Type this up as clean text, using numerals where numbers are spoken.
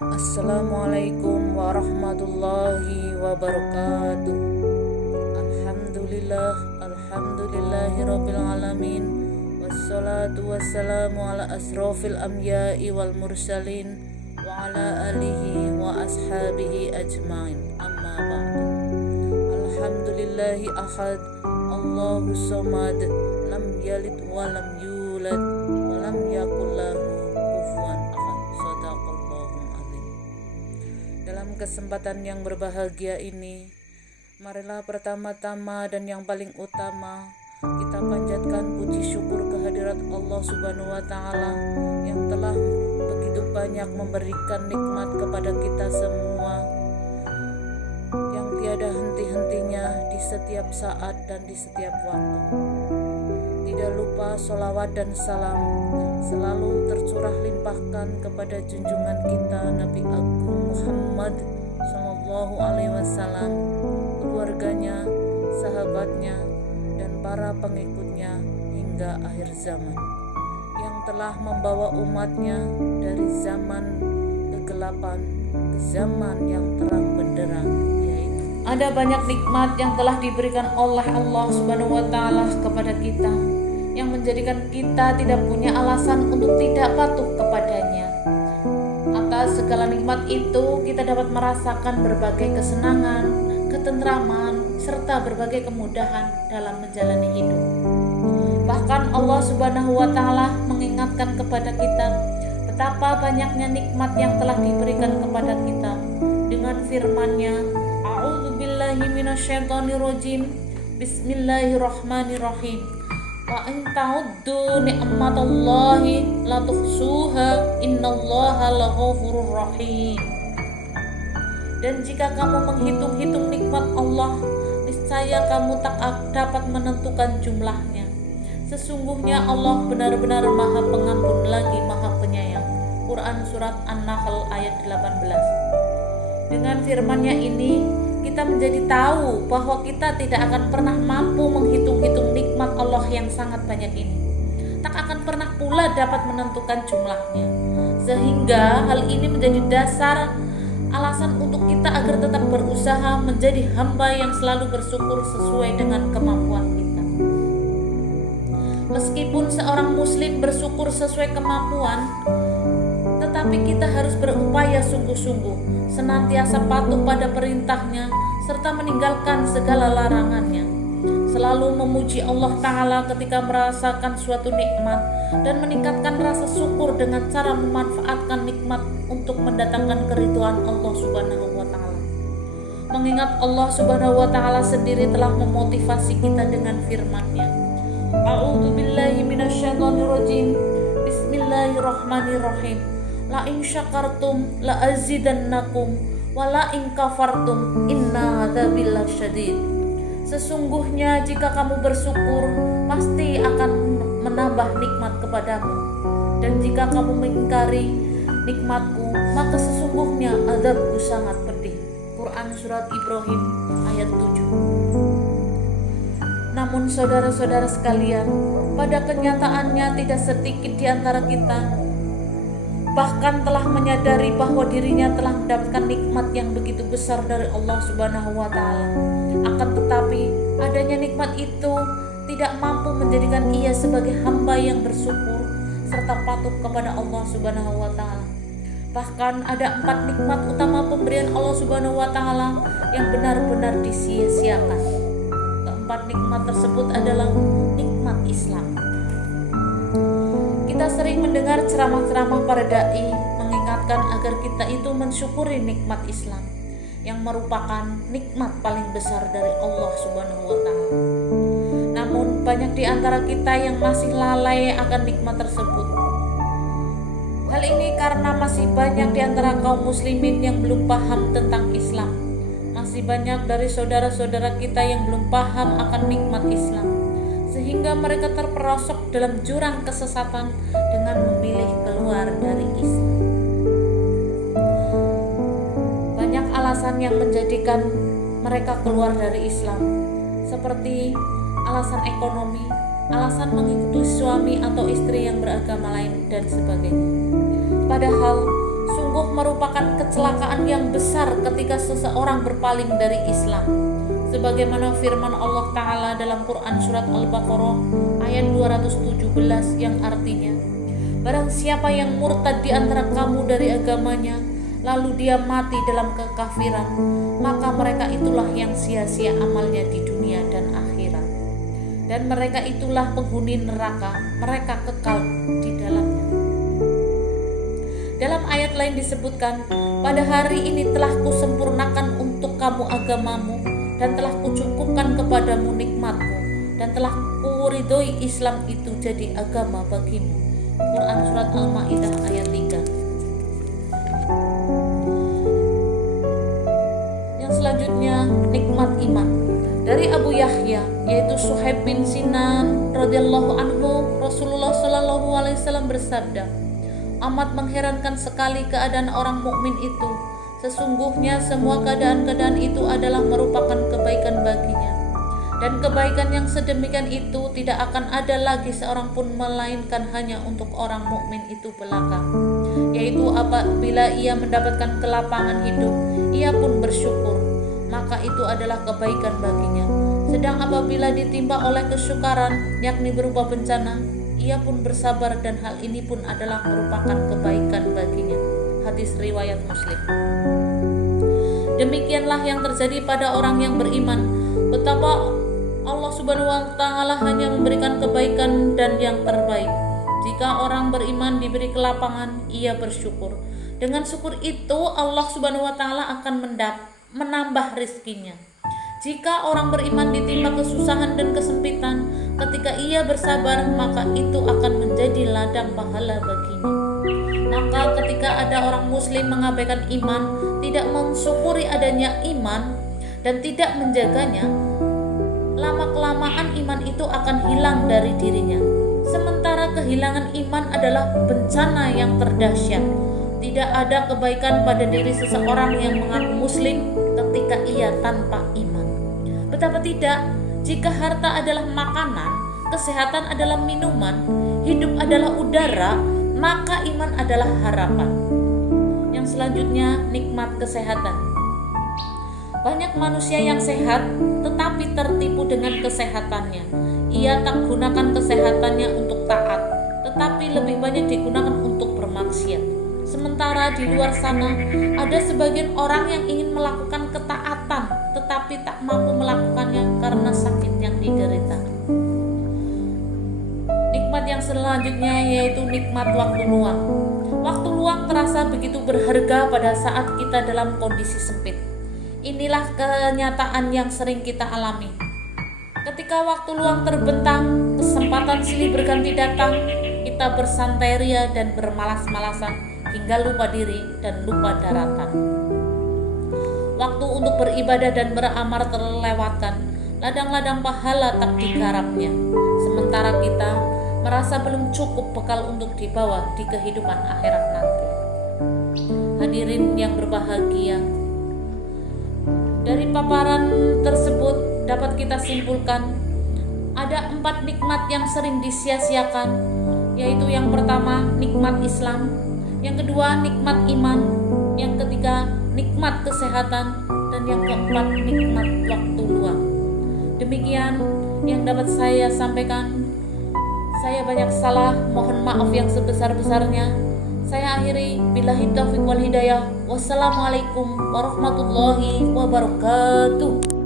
Assalamualaikum warahmatullahi wabarakatuh. Alhamdulillahirabbil alamin. Wassalatu wassalamu ala asrofil anbiya'i wal mursalin wa ala alihi wa ashabihi ajmain. Amma ba'du. Alhamdulillahi ahad, Allahu somad, lam yalid wa lam yulad wa lam yakul lahu kufuwan ahad. Shadaqallahul azim. Dalam kesempatan yang berbahagia ini, marilah pertama-tama dan yang paling utama kita panjatkan puji syukur kehadirat Allah Subhanahu wa Ta'ala yang telah begitu banyak memberikan nikmat kepada kita semua, yang tiada henti-hentinya di setiap saat dan di setiap waktu. Tidak lupa sholawat dan salam selalu tercurah limpahkan kepada junjungan kita Nabi Agung Muhammad Sallallahu Alaihi Wasallam, keluarganya, sahabatnya, dan para pengikutnya hingga akhir zaman, yang telah membawa umatnya dari zaman kegelapan ke zaman yang terang benderang. Ada banyak nikmat yang telah diberikan oleh Allah Subhanahu wa Ta'ala kepada kita, yang menjadikan kita tidak punya alasan untuk tidak patuh kepadanya. Atas segala nikmat itu kita dapat merasakan berbagai kesenangan, ketentraman, serta berbagai kemudahan dalam menjalani hidup. Bahkan Allah Subhanahu wa Ta'ala mengingatkan kepada kita betapa banyaknya nikmat yang telah diberikan kepada kita dengan firman-Nya, A'udzubillahi minasyaitonirrajim, Bismillahirrahmanirrahim. Wa in ta'uddu ni'matallahi la tuhsuha, innallaha laghafurur rahim. Dan jika kamu menghitung-hitung nikmat Allah, niscaya kamu tak dapat menentukan jumlahnya. Sesungguhnya Allah benar-benar Maha Pengampun lagi Maha Penyayang. Quran Surat An-Nahl ayat 18. Dengan firman-Nya ini, kita menjadi tahu bahwa kita tidak akan pernah mampu menghitung-hitung nikmat Allah yang sangat banyak ini. Tak akan pernah pula dapat menentukan jumlahnya. Sehingga hal ini menjadi dasar alasan untuk kita agar tetap berusaha menjadi hamba yang selalu bersyukur sesuai dengan kemampuan kita. Meskipun seorang muslim bersyukur sesuai kemampuan, tetapi kita harus berupaya sungguh-sungguh, senantiasa patuh pada perintahnya, serta meninggalkan segala larangannya. Selalu memuji Allah Ta'ala ketika merasakan suatu nikmat, dan meningkatkan rasa syukur dengan cara memanfaatkan nikmat untuk mendatangkan keridhaan Allah Subhanahu wa Ta'ala. Mengingat Allah Subhanahu wa Ta'ala sendiri telah memotivasi kita dengan firman-Nya, A'udzubillahi minasyaitonirrajim, Bismillahirrahmanirrahim. La in syakartum la azidannakum wa la in kafartum inna adzabi lasyadid. Sesungguhnya jika kamu bersyukur, pasti akan menambah nikmat kepadamu, dan jika kamu mengingkari nikmatku, maka sesungguhnya azabku sangat pedih. Quran Surat Ibrahim ayat 7. Namun saudara-saudara sekalian, pada kenyataannya tidak sedikit di antara kita bahkan telah menyadari bahwa dirinya telah mendapatkan nikmat yang begitu besar dari Allah Subhanahu wa Ta'ala. Akan tetapi adanya nikmat itu tidak mampu menjadikan ia sebagai hamba yang bersyukur serta patuh kepada Allah Subhanahu wa Ta'ala. Bahkan ada 4 nikmat utama pemberian Allah Subhanahu wa Ta'ala yang benar-benar disia-siakan. Keempat nikmat tersebut adalah nikmat Islam. Kita sering mendengar ceramah-ceramah para dai mengingatkan agar kita itu mensyukuri nikmat Islam, yang merupakan nikmat paling besar dari Allah Subhanahu wa Ta'ala. Namun banyak di antara kita yang masih lalai akan nikmat tersebut. Hal ini karena masih banyak di antara kaum muslimin yang belum paham tentang Islam. Masih banyak dari saudara-saudara kita yang belum paham akan nikmat Islam, sehingga mereka terperosok dalam jurang kesesatan dengan memilih keluar dari Islam. Banyak alasan yang menjadikan mereka keluar dari Islam, seperti alasan ekonomi, alasan mengikuti suami atau istri yang beragama lain, dan sebagainya. Padahal Sungguh merupakan kecelakaan yang besar ketika seseorang berpaling dari Islam. Sebagaimana firman Allah Ta'ala dalam Quran Surat Al-Baqarah ayat 217 yang artinya, barang siapa yang murtad di antara kamu dari agamanya, lalu dia mati dalam kekafiran, maka mereka itulah yang sia-sia amalnya di dunia dan akhirat. Dan mereka itulah penghuni neraka, mereka kekal di dalamnya. Dalam ayat lain disebutkan, pada hari ini telah kusempurnakan untuk kamu agamamu, dan telah kucukupkan kepadamu nikmatku, dan telah kuridhoi Islam itu jadi agama bagimu. Quran Surat Al-Ma'idah ayat 3. Yang selanjutnya, nikmat iman. Dari Abu Yahya, yaitu Suhaib bin Sinan radhiyallahu anhu, Rasulullah shallallahu alaihi wasallam bersabda, amat mengherankan sekali keadaan orang mukmin itu. Sesungguhnya semua keadaan-keadaan itu adalah merupakan kebaikan baginya. Dan kebaikan yang sedemikian itu tidak akan ada lagi seorang pun melainkan hanya untuk orang mukmin itu belaka. Yaitu apabila ia mendapatkan kelapangan hidup, ia pun bersyukur, maka itu adalah kebaikan baginya. Sedang apabila ditimpa oleh kesukaran, yakni berupa bencana, ia pun bersabar, dan hal ini pun adalah merupakan kebaikan baginya. Hadis riwayat Muslim. Demikianlah yang terjadi pada orang yang beriman. Betapa Allah Subhanahu wa Ta'ala hanya memberikan kebaikan dan yang terbaik. Jika orang beriman diberi kelapangan, ia bersyukur. Dengan syukur itu Allah Subhanahu wa Ta'ala akan menambah rizkinya. Jika orang beriman ditimpa kesusahan dan kesempitan, ketika ia bersabar, maka itu akan menjadi ladang pahala baginya. Maka ketika ada orang muslim mengabaikan iman, tidak mensyukuri adanya iman, dan tidak menjaganya, lama-kelamaan iman itu akan hilang dari dirinya. Sementara kehilangan iman adalah bencana yang terdahsyat. Tidak ada kebaikan pada diri seseorang yang mengaku muslim ketika ia tanpa iman. Betapa tidak, jika harta adalah makanan, kesehatan adalah minuman, hidup adalah udara, maka iman adalah harapan. Yang selanjutnya, nikmat kesehatan. Banyak manusia yang sehat tetapi tertipu dengan kesehatannya. Ia tak gunakan kesehatannya untuk taat, tetapi lebih banyak digunakan untuk bermaksiat. Sementara di luar sana ada sebagian orang yang ingin melakukan ketaatan tetapi tak mampu melakukannya karena sakit yang diderita. Nikmat yang selanjutnya yaitu nikmat waktu luang. Waktu luang terasa begitu berharga pada saat kita dalam kondisi sempit. Inilah kenyataan yang sering kita alami. Ketika waktu luang terbentang, kesempatan silih berganti datang, kita bersantai ria dan bermalas-malasan hingga lupa diri dan lupa daratan. Waktu untuk beribadah dan beramal terlewatkan, ladang-ladang pahala tak digarapnya. Sementara kita merasa belum cukup bekal untuk dibawa di kehidupan akhirat nanti. Hadirin yang berbahagia, dari paparan tersebut dapat kita simpulkan ada 4 nikmat yang sering disia-siakan, yaitu yang pertama nikmat Islam, yang kedua nikmat iman, yang ketiga nikmat kesehatan, dan yang keempat nikmat waktu luang. Demikian yang dapat saya sampaikan. Saya banyak salah, mohon maaf yang sebesar-besarnya. Saya akhiri, billahi taufiq wal hidayah. Wassalamualaikum warahmatullahi wabarakatuh.